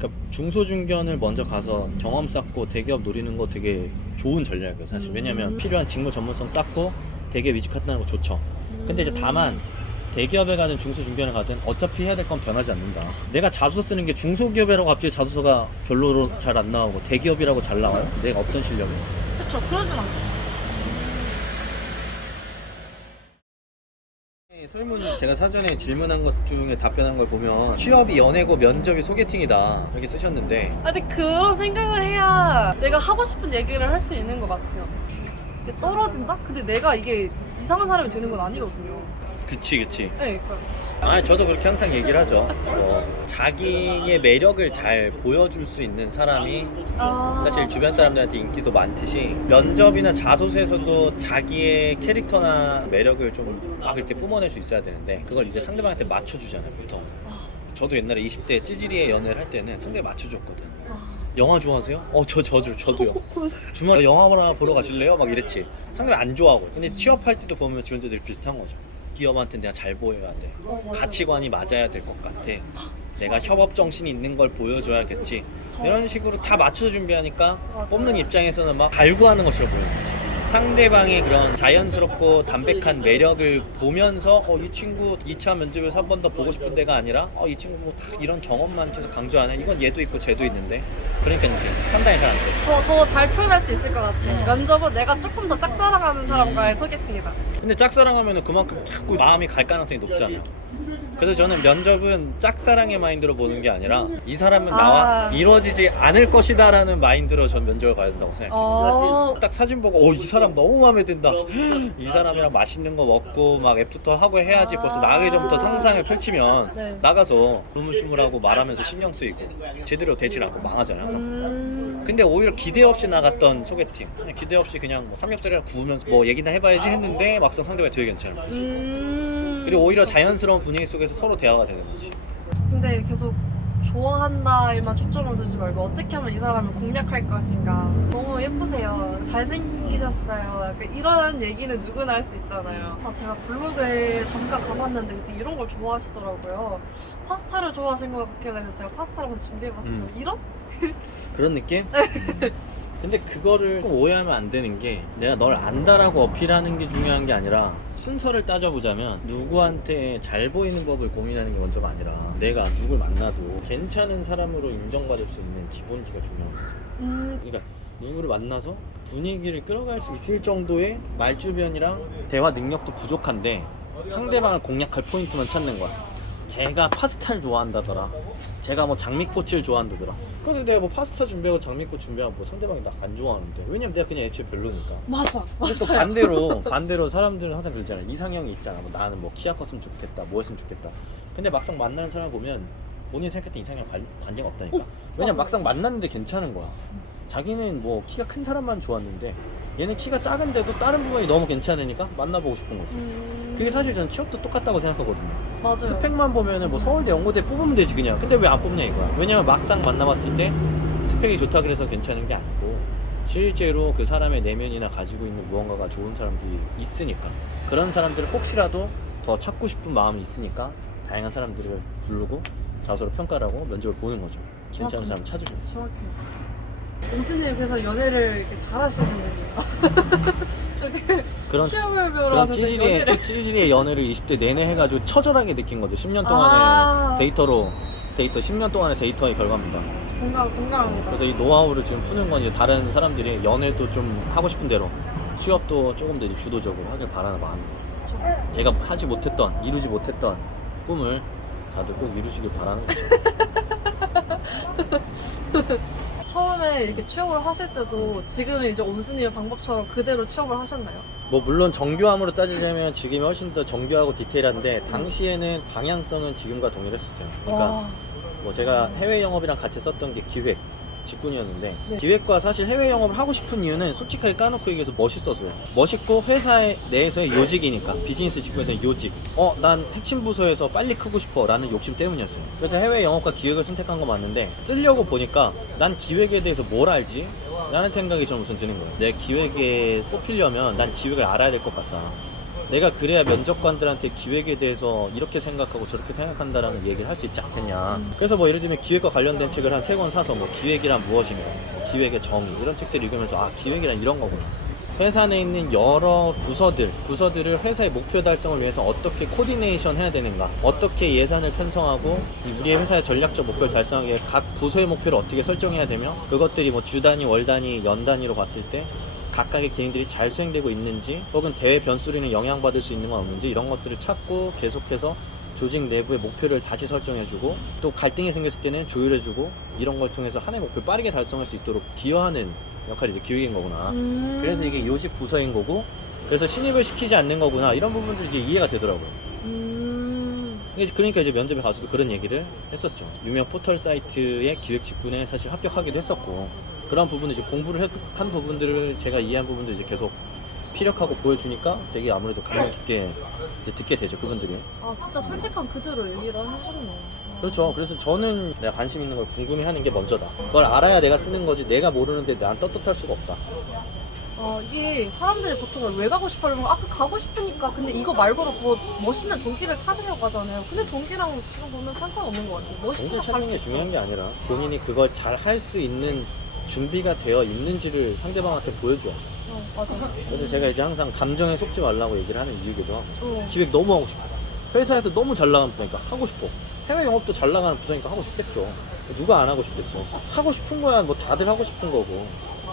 그러니까 중소중견을 먼저 가서 경험 쌓고 대기업 노리는 거 되게 좋은 전략이에요 사실. 왜냐면 필요한 직무 전문성 쌓고 대기업 이직한다는 거 좋죠. 근데 이제 다만 대기업에 가든 중소중견에 가든 어차피 해야 될 건 변하지 않는다. 내가 자소서 쓰는 게 중소기업이라고 갑자기 자소서가 별로로 잘 안 나오고 대기업이라고 잘 나와요? 내가 어떤 실력이야? 그쵸, 그러진 않죠. 설문 제가 사전에 질문한 것 중에 답변한 걸 보면 취업이 연애고 면접이 소개팅이다 이렇게 쓰셨는데, 근데 그런 생각을 해야 내가 하고 싶은 얘기를 할 수 있는 것 같아요. 이게 떨어진다? 근데 내가 이게 이상한 사람이 되는 건 아니거든요. 그치 네, 그러니까. 저도 그렇게 항상 얘기를 하죠. 자기의 매력을 잘 보여줄 수 있는 사람이 사실 주변 사람들한테 인기도 많듯이 면접이나 자소서에서도 자기의 캐릭터나 매력을 좀 막 이렇게 뿜어낼 수 있어야 되는데 그걸 이제 상대방한테 맞춰주잖아요 보통. 저도 옛날에 20대 찌질이의 연애를 할 때는 상대 맞춰줬거든. 영화 좋아하세요? 저도요. 주말에 영화 보러 가실래요? 막 이랬지. 상대방 안 좋아하고. 근데 취업할 때도 보면 지원자들이 비슷한 거죠. 기업한테 내가 잘 보여야 돼. 가치관이 맞아야 될 것 같아. 내가 협업 정신이 있는 걸 보여줘야겠지. 이런 식으로 다 맞춰 준비하니까 뽑는 입장에서는 막 갈구하는 것처럼 보이는 거지. 상대방의 그런 자연스럽고 담백한 매력을 보면서 이 친구 2차 면접에서 한 번 더 보고 싶은 데가 아니라 이 친구 뭐 다 이런 경험만 계속 강조하네. 이건 얘도 있고 쟤도 있는데. 그러니까 이제 판단이 잘 안 돼. 저 더 잘 표현할 수 있을 것 같아요. 면접은 내가 조금 더 짝사랑하는 사람과의 소개팅이다. 근데 짝사랑하면 그만큼 자꾸 마음이 갈 가능성이 높잖아요. 그래서 저는 면접은 짝사랑의 마인드로 보는 게 아니라 이 사람은 나와 이루어지지 않을 것이다 라는 마인드로 전 면접을 가야 된다고 생각해요. 딱 사진 보고 이 사람 너무 마음에 든다. 이 사람이랑 맛있는 거 먹고 막 애프터 하고 해야지. 벌써 나가기 전부터 상상을 펼치면 나가서 우물쭈물하고 말하면서 신경 쓰이고 제대로 되질 않고 망하잖아요 항상. 근데 오히려 기대 없이 나갔던 소개팅, 그냥 기대 없이 그냥 뭐 삼겹살이랑 구우면서 뭐 얘기나 해봐야지 했는데 막상 상대방이 되게 괜찮은 거지. 그리고 오히려 자연스러운 분위기 속에서 서로 대화가 되는 거지. 근데 계속 좋아한다에만 초점을 두지 말고 어떻게 하면 이 사람을 공략할 것인가. 너무 예쁘세요, 잘생기셨어요, 약간 이런 얘기는 누구나 할 수 있잖아요. 제가 블로그에 잠깐 가봤는데 그때 이런 걸 좋아하시더라고요. 파스타를 좋아하신 것 같길래 그래서 제가 파스타를 한번 준비해봤어요. 이런? 그런 느낌? 근데 그거를 꼭 오해하면 안 되는 게 내가 널 안다라고 어필하는 게 중요한 게 아니라 순서를 따져보자면 누구한테 잘 보이는 법을 고민하는 게 먼저가 아니라 내가 누굴 만나도 괜찮은 사람으로 인정받을 수 있는 기본기가 중요한 거지. 그러니까 누구를 만나서 분위기를 끌어갈 수 있을 정도의 말주변이랑 대화 능력도 부족한데 상대방을 공략할 포인트만 찾는 거야. 제가 파스타를 좋아한다더라, 제가 뭐 장미꽃을 좋아한다더라. 그래서 내가 뭐 파스타 준비하고 장미꽃 준비하면 뭐 상대방이 나 안 좋아하는데, 왜냐면 내가 그냥 애초에 별로니까. 맞아. 그래서 반대로 사람들은 항상 그러잖아요. 이상형이 있잖아. 뭐 나는 뭐 키가 컸으면 좋겠다, 뭐 했으면 좋겠다. 근데 막상 만나는 사람을 보면 본인이 생각했던 이상형 관계가 없다니까. 왜냐면 막상 만났는데 괜찮은 거야. 자기는 뭐 키가 큰 사람만 좋았는데 얘는 키가 작은데도 다른 부분이 너무 괜찮으니까 만나보고 싶은 거지. 그게 사실 저는 취업도 똑같다고 생각하거든요. 맞아요. 스펙만 보면은 뭐 서울대 연고대 뽑으면 되지 그냥. 근데 왜 안 뽑냐 이거야. 왜냐면 막상 만나봤을 때 스펙이 좋다 그래서 괜찮은 게 아니고 실제로 그 사람의 내면이나 가지고 있는 무언가가 좋은 사람들이 있으니까, 그런 사람들을 혹시라도 더 찾고 싶은 마음이 있으니까 다양한 사람들을 부르고 자소로 평가를 하고 면접을 보는 거죠. 괜찮은 사람 찾으려고. 정확해요. 옹수님 그래서 연애를 이렇게 잘하시는 분이에요. 그런 취업을 하는데 찌질이의 연애를 20대 내내 해가지고 처절하게 느낀 거죠. 10년 동안의 데이터 10년 동안의 데이터의 결과입니다. 공감합니다. 그래서 이 노하우를 지금 푸는 건 이제 다른 사람들이 연애도 좀 하고 싶은 대로, 취업도 조금 더 이제 주도적으로 하길 바라는 마음입니다. 제가 이루지 못했던 꿈을 다들 꼭 이루시길 바라는 거죠. 처음에 이렇게 취업을 하실 때도 지금의 이제 옴스님의 방법처럼 그대로 취업을 하셨나요? 뭐 물론 정교함으로 따지자면 지금이 훨씬 더 정교하고 디테일한데 당시에는 방향성은 지금과 동일했었어요. 그러니까 뭐 제가 해외 영업이랑 같이 썼던 게 기획, 직군이었는데 기획과 사실 해외 영업을 하고 싶은 이유는 솔직하게 까놓고 얘기해서 멋있어서요. 멋있고 회사 내에서의 요직이니까, 비즈니스 직군에서의 요직. 난 핵심 부서에서 빨리 크고 싶어 라는 욕심 때문이었어요. 그래서 해외 영업과 기획을 선택한 거 맞는데 쓰려고 보니까 난 기획에 대해서 뭘 알지? 라는 생각이 저는 우선 드는 거예요. 내 기획에 뽑히려면 난 기획을 알아야 될 것 같다. 내가 그래야 면접관들한테 기획에 대해서 이렇게 생각하고 저렇게 생각한다라는 얘기를 할 수 있지 않겠냐. 그래서 뭐 예를 들면 기획과 관련된 책을 한 3권 사서 뭐 기획이란 무엇인가, 뭐 기획의 정의 이런 책들을 읽으면서 아 기획이란 이런 거구나. 회사 내에 있는 여러 부서들을 회사의 목표 달성을 위해서 어떻게 코디네이션 해야 되는가, 어떻게 예산을 편성하고 우리의 회사의 전략적 목표를 달성하기 위해 각 부서의 목표를 어떻게 설정해야 되며 그것들이 뭐 주 단위, 월 단위, 연 단위로 봤을 때 각각의 기능들이 잘 수행되고 있는지 혹은 대외 변수로는 영향받을 수 있는 건 없는지 이런 것들을 찾고 계속해서 조직 내부의 목표를 다시 설정해주고 또 갈등이 생겼을 때는 조율해주고 이런 걸 통해서 하나의 목표를 빠르게 달성할 수 있도록 기여하는 역할이 이제 기획인 거구나. 그래서 이게 요직 부서인 거고 그래서 신입을 시키지 않는 거구나 이런 부분들이 이제 이해가 되더라고요. 그러니까 이제 면접에 가서도 그런 얘기를 했었죠. 유명 포털 사이트의 기획 직군에 사실 합격하기도 했었고 그런 부분을 이제 공부를 한 부분들을 제가 이해한 부분들 이제 계속 피력하고 보여주니까 되게 아무래도 감명 깊게 이제 듣게 되죠 그분들이. 아 진짜 솔직한 그대로 얘기를 하셨네. 그렇죠. 그래서 저는 내가 관심 있는 걸 궁금해하는 게 먼저다. 그걸 알아야 내가 쓰는 거지 내가 모르는데 난 떳떳할 수가 없다. 이게 사람들이 보통 왜 가고 싶어 이러면 가고 싶으니까 근데 이거 말고도 더 멋있는 동기를 찾으려고 하잖아요. 근데 동기랑 지금 보면 상관없는 것 같아요. 동기 멋있어서 찾는 게 중요한 게 아니라 본인이 그걸 잘 할 수 있는 준비가 되어 있는지를 상대방한테 보여줘야죠. 맞아. 그래서 제가 이제 항상 감정에 속지 말라고 얘기를 하는 이유기도 하고 기획 너무 하고 싶어. 회사에서 너무 잘 나가는 부서니까 하고 싶어. 해외 영업도 잘 나가는 부서니까 하고 싶겠죠. 누가 안 하고 싶겠어. 하고 싶은 거야 뭐 다들 하고 싶은 거고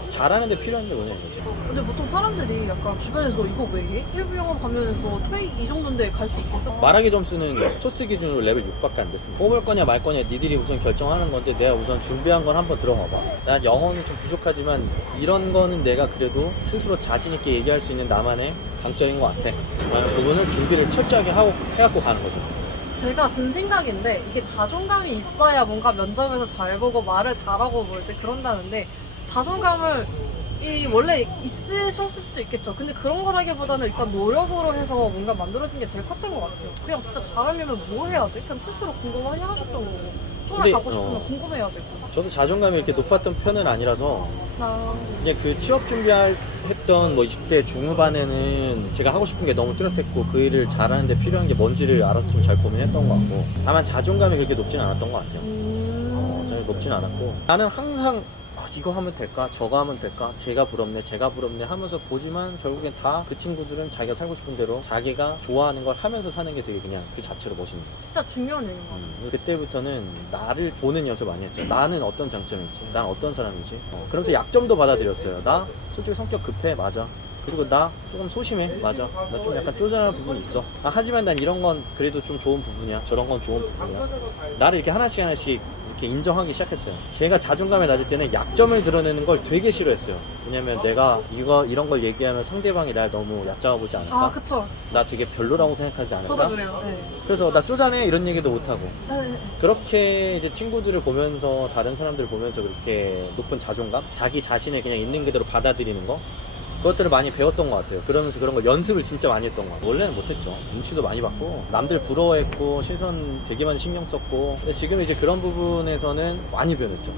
잘하는데 필요한 게 뭐냐 이거지. 근데 보통 사람들이 약간 주변에서 이거 왜 해? 해외 영업 가면 뭐 토익 이 정도인데 갈 수 있겠어? 말하기 점수는 토스 기준으로 레벨 6밖에 안 됐습니다. 뽑을 거냐 말 거냐 니들이 우선 결정하는 건데 내가 우선 준비한 건 한번 들어가 봐. 난 영어는 좀 부족하지만 이런 거는 내가 그래도 스스로 자신 있게 얘기할 수 있는 나만의 강점인 것 같아. 그거는 준비를 철저하게 하고 해갖고 가는 거죠. 제가 든 생각인데 이게 자존감이 있어야 뭔가 면접에서 잘 보고 말을 잘하고 뭐 이제 그런다는데 자존감을 원래 있으셨을 수도 있겠죠. 근데 그런 거라기보다는 일단 노력으로 해서 뭔가 만들어진 게 제일 컸던 것 같아요. 그냥 진짜 잘하려면 뭐 해야 돼? 그냥 스스로 궁금하게 하셨던 거고 정말 근데, 가고 싶으면 궁금해야 되고. 저도 자존감이 이렇게 높았던 편은 아니라서 그냥 그 취업 준비했던 뭐 20대 중후반에는 제가 하고 싶은 게 너무 뚜렷했고 그 일을 잘하는데 필요한 게 뭔지를 알아서 좀 잘 고민했던 것 같고 다만 자존감이 그렇게 높지는 않았던 것 같아요. 저는 높지는 않았고 나는 항상 이거 하면 될까? 저거 하면 될까? 제가 부럽네 하면서 보지만 결국엔 다 그 친구들은 자기가 살고 싶은 대로 자기가 좋아하는 걸 하면서 사는 게 되게 그냥 그 자체로 멋있는 거예요. 진짜 중요한 얘기인 것 같아요. 그때부터는 나를 보는 연습 많이 했죠. 나는 어떤 장점이지? 난 어떤 사람이지? 그러면서 약점도 받아들였어요. 나 솔직히 성격 급해. 맞아. 그리고 나 조금 소심해. 맞아. 나 좀 약간 쪼잔한 부분이 있어. 하지만 난 이런 건 그래도 좀 좋은 부분이야. 저런 건 좋은 부분이야. 나를 이렇게 하나씩 이렇게 인정하기 시작했어요. 제가 자존감이 낮을 때는 약점을 드러내는 걸 되게 싫어했어요. 왜냐면 내가 이런 걸 얘기하면 상대방이 날 너무 얕잡아 보지 않을까? 그쵸. 나 되게 별로라고 생각하지 않을까? 저도 그래요. 네. 그래서 나 쪼잔해 이런 얘기도 못하고 네. 그렇게 이제 친구들을 보면서 다른 사람들을 보면서 그렇게 높은 자존감? 자기 자신을 그냥 있는 그대로 받아들이는 거? 그것들을 많이 배웠던 것 같아요. 그러면서 그런 걸 연습을 진짜 많이 했던 것 같아요. 원래는 못했죠. 눈치도 많이 받고 남들 부러워했고 시선 되게 많이 신경 썼고 근데 지금 이제 그런 부분에서는 많이 변했죠.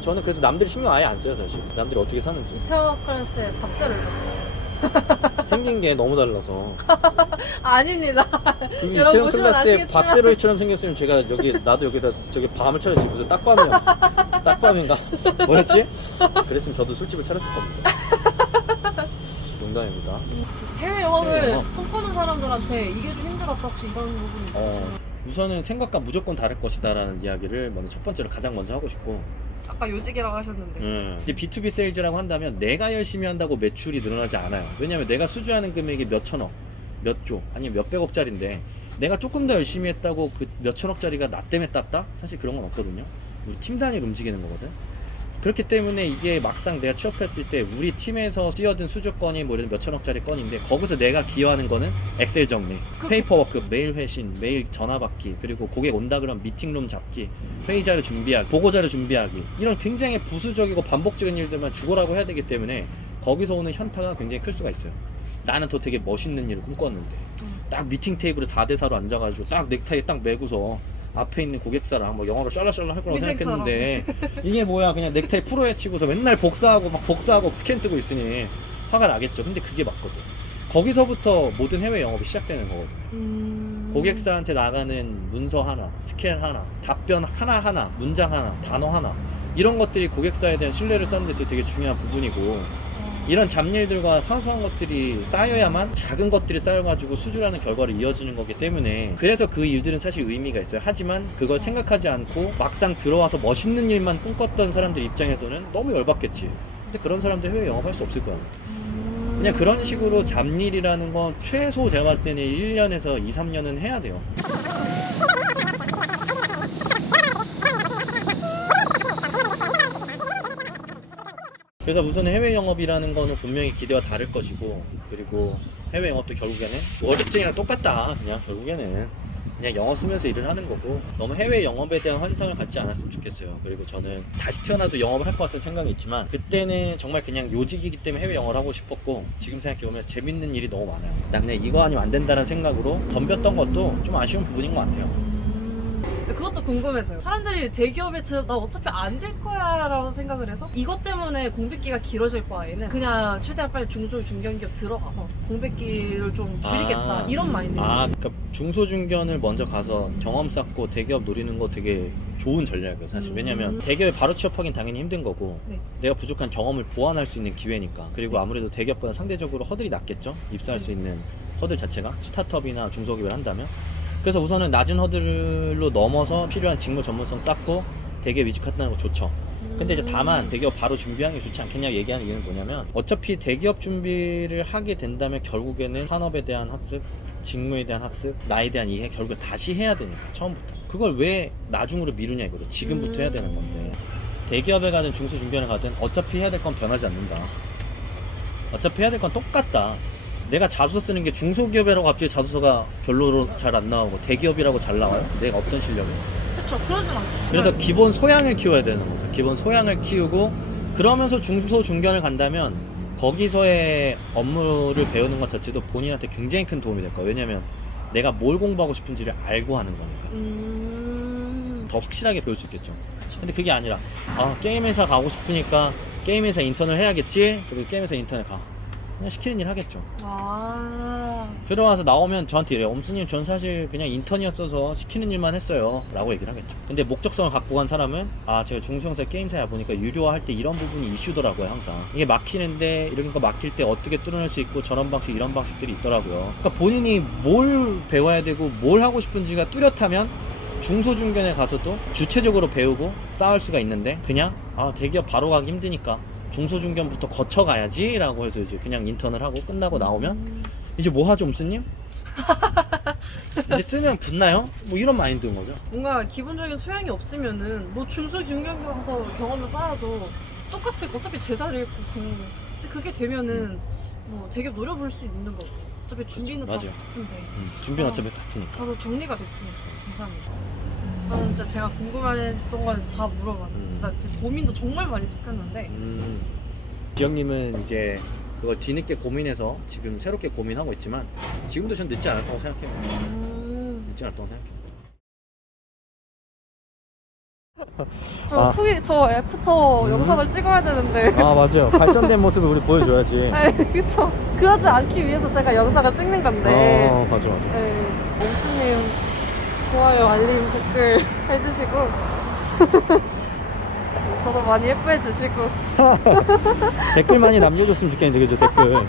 저는 그래서 남들이 신경 아예 안 써요 사실. 남들이 어떻게 사는지. 이태원 클래스에 박세를 읽었듯이. 생긴 게 너무 달라서 아닙니다. 그 여러분 이태원 보시면 클래스에 아시겠지만 박세로이처럼 생겼으면 제가 나도 여기다 저기 밤을 차렸지. 무슨 딱밤이야. 딱밤인가? 뭐였지? 그랬으면 저도 술집을 차렸을 겁니다. 농담입니다. 해외 영업을 꿈꾸는 사람들한테 이게 좀 힘들었다 혹시 이런 부분이 있으시나요? 우선은 생각과 무조건 다를 것이다 라는 이야기를 먼저 첫 번째로 가장 먼저 하고 싶고 아까 요직이라고 하셨는데 이제 B2B 세일즈라고 한다면 내가 열심히 한다고 매출이 늘어나지 않아요. 왜냐면 내가 수주하는 금액이 몇 천억, 몇 조, 아니면 몇 백억짜리인데 내가 조금 더 열심히 했다고 그 몇 천억짜리가 나 때문에 땄다? 사실 그런 건 없거든요. 우리 팀 단위로 움직이는 거거든. 그렇기 때문에 이게 막상 내가 취업했을 때 우리 팀에서 뛰어든 수주건이 뭐 몇 천억짜리 건인데 거기서 내가 기여하는 거는 엑셀 정리, 페이퍼워크, 메일 회신, 메일 전화 받기, 그리고 고객 온다 그러면 미팅룸 잡기, 회의 자료 준비하기, 보고 자료 준비하기, 이런 굉장히 부수적이고 반복적인 일들만 죽어라고 해야 되기 때문에 거기서 오는 현타가 굉장히 클 수가 있어요. 나는 더 되게 멋있는 일을 꿈꿨는데 딱 미팅 테이블에 4대4로 앉아가지고 딱 넥타이 딱 매고서 앞에 있는 고객사랑 뭐 영어로 샬라샬라 할 거라고 미생처럼. 생각했는데 이게 뭐야 그냥 넥타이 프로에 치고서 맨날 복사하고 스캔 뜨고 있으니 화가 나겠죠. 근데 그게 맞거든. 거기서부터 모든 해외 영업이 시작되는 거거든요. 고객사한테 나가는 문서 하나, 스캔 하나, 답변 하나하나, 문장 하나, 단어 하나, 이런 것들이 고객사에 대한 신뢰를 쌓는 데서 되게 중요한 부분이고, 이런 잡일들과 사소한 것들이 쌓여야만 작은 것들이 쌓여가지고 수주라는 결과를 이어지는 거기 때문에, 그래서 그 일들은 사실 의미가 있어요. 하지만 그걸 생각하지 않고 막상 들어와서 멋있는 일만 꿈꿨던 사람들 입장에서는 너무 열받겠지. 근데 그런 사람들 해외 영업할 수 없을 거야. 그냥 그런 식으로 잡일이라는 건 최소 제가 봤을 때는 1년에서 2, 3년은 해야 돼요. 그래서 우선 해외 영업이라는 거는 분명히 기대와 다를 것이고, 그리고 해외 영업도 결국에는 월급쟁이랑 똑같다. 그냥 결국에는 그냥 영어 쓰면서 일을 하는 거고, 너무 해외 영업에 대한 환상을 갖지 않았으면 좋겠어요. 그리고 저는 다시 태어나도 영업을 할 것 같은 생각이 있지만, 그때는 정말 그냥 요직이기 때문에 해외 영어를 하고 싶었고, 지금 생각해보면 재밌는 일이 너무 많아요. 나 그냥 이거 아니면 안 된다는 생각으로 덤볐던 것도 좀 아쉬운 부분인 것 같아요. 그것도 궁금해서요. 사람들이 대기업에 나 어차피 안 될 거야 라고 생각을 해서 이것 때문에 공백기가 길어질 바에는 그냥 최대한 빨리 중소 중견기업 들어가서 공백기를 좀 줄이겠다, 이런 마인드죠. 그러니까 중소중견을 먼저 가서 경험 쌓고 대기업 노리는 거 되게 좋은 전략이에요, 사실. 왜냐면 대기업에 바로 취업하긴 당연히 힘든 거고, 네. 내가 부족한 경험을 보완할 수 있는 기회니까. 그리고 아무래도 대기업보다 상대적으로 허들이 낮겠죠, 입사할 수 있는 허들 자체가, 스타트업이나 중소기업을 한다면. 그래서 우선은 낮은 허들로 넘어서 필요한 직무 전문성 쌓고 대기업 이직한다는 거 좋죠. 근데 이제 다만 대기업 바로 준비하는 게 좋지 않겠냐 얘기하는 이유는 뭐냐면, 어차피 대기업 준비를 하게 된다면 결국에는 산업에 대한 학습, 직무에 대한 학습, 나에 대한 이해 결국 다시 해야 되니까, 처음부터. 그걸 왜 나중으로 미루냐 이거죠. 지금부터 해야 되는 건데, 대기업에 가든 중소중견에 가든 어차피 해야 될 건 변하지 않는다. 어차피 해야 될 건 똑같다. 내가 자소서 쓰는 게 중소기업이라고 갑자기 자소서가 별로로 잘 안 나오고 대기업이라고 잘 나와요? 내가 어떤 실력이? 그쵸, 그러진 않죠. 그래서 기본 소양을 키워야 되는 거죠. 기본 소양을 키우고, 그러면서 중소중견을 간다면 거기서의 업무를 배우는 것 자체도 본인한테 굉장히 큰 도움이 될 거예요. 왜냐면 내가 뭘 공부하고 싶은지를 알고 하는 거니까. 더 확실하게 배울 수 있겠죠. 근데 그게 아니라 게임 회사 가고 싶으니까 게임 회사 인턴을 해야겠지. 그리고 게임 회사 인턴을 가. 그냥 시키는 일 하겠죠. 들어와서 나오면 저한테 이래요. 엄수님, 전 사실 그냥 인턴이었어서 시키는 일만 했어요 라고 얘기를 하겠죠. 근데 목적성을 갖고 간 사람은 제가 중소형사 게임사야 보니까 유료화할 때 이런 부분이 이슈더라고요. 항상 이게 막히는데, 이런 거 막힐 때 어떻게 뚫어낼 수 있고, 저런 방식 이런 방식들이 있더라고요. 그러니까 본인이 뭘 배워야 되고 뭘 하고 싶은지가 뚜렷하면 중소중견에 가서도 주체적으로 배우고 쌓을 수가 있는데, 그냥 대기업 바로 가기 힘드니까 중소중견부터 거쳐가야지 라고 해서 이제 그냥 인턴을 하고 끝나고 나오면 이제 뭐 하죠, 엄수님? 이제 쓰면 붙나요? 뭐 이런 마인드인 거죠. 뭔가 기본적인 소양이 없으면은 뭐 중소 중견기 가서 경험을 쌓아도 똑같이 어차피 제자리일 거고, 근데 그게 되면은 뭐 대기업 노려볼 수 있는 거고, 어차피 준비는 다 맞아요. 같은데. 준비는 어차피 같으니까. 바로 정리가 됐습니다. 감사합니다. 저는 진짜 제가 궁금했던 건 다 물어봤어요. 진짜 제 고민도 정말 많이 섞였는데. 지영님은 이제 그걸 뒤늦게 고민해서 지금 새롭게 고민하고 있지만, 지금도 전 늦지 않았다고 생각해요. 늦지 않았다고 생각해요. 저 애프터 영상을 찍어야 되는데. 맞아요. 발전된 모습을 우리 보여줘야지. 네, 그쵸. 그러지 않기 위해서 제가 영상을 찍는 건데. 맞아. 네, 옹수님 좋아요, 알림, 댓글 해주시고 저도 많이 예뻐해 주시고. 댓글 많이 남겨줬으면 좋겠는데, 그죠? 댓글.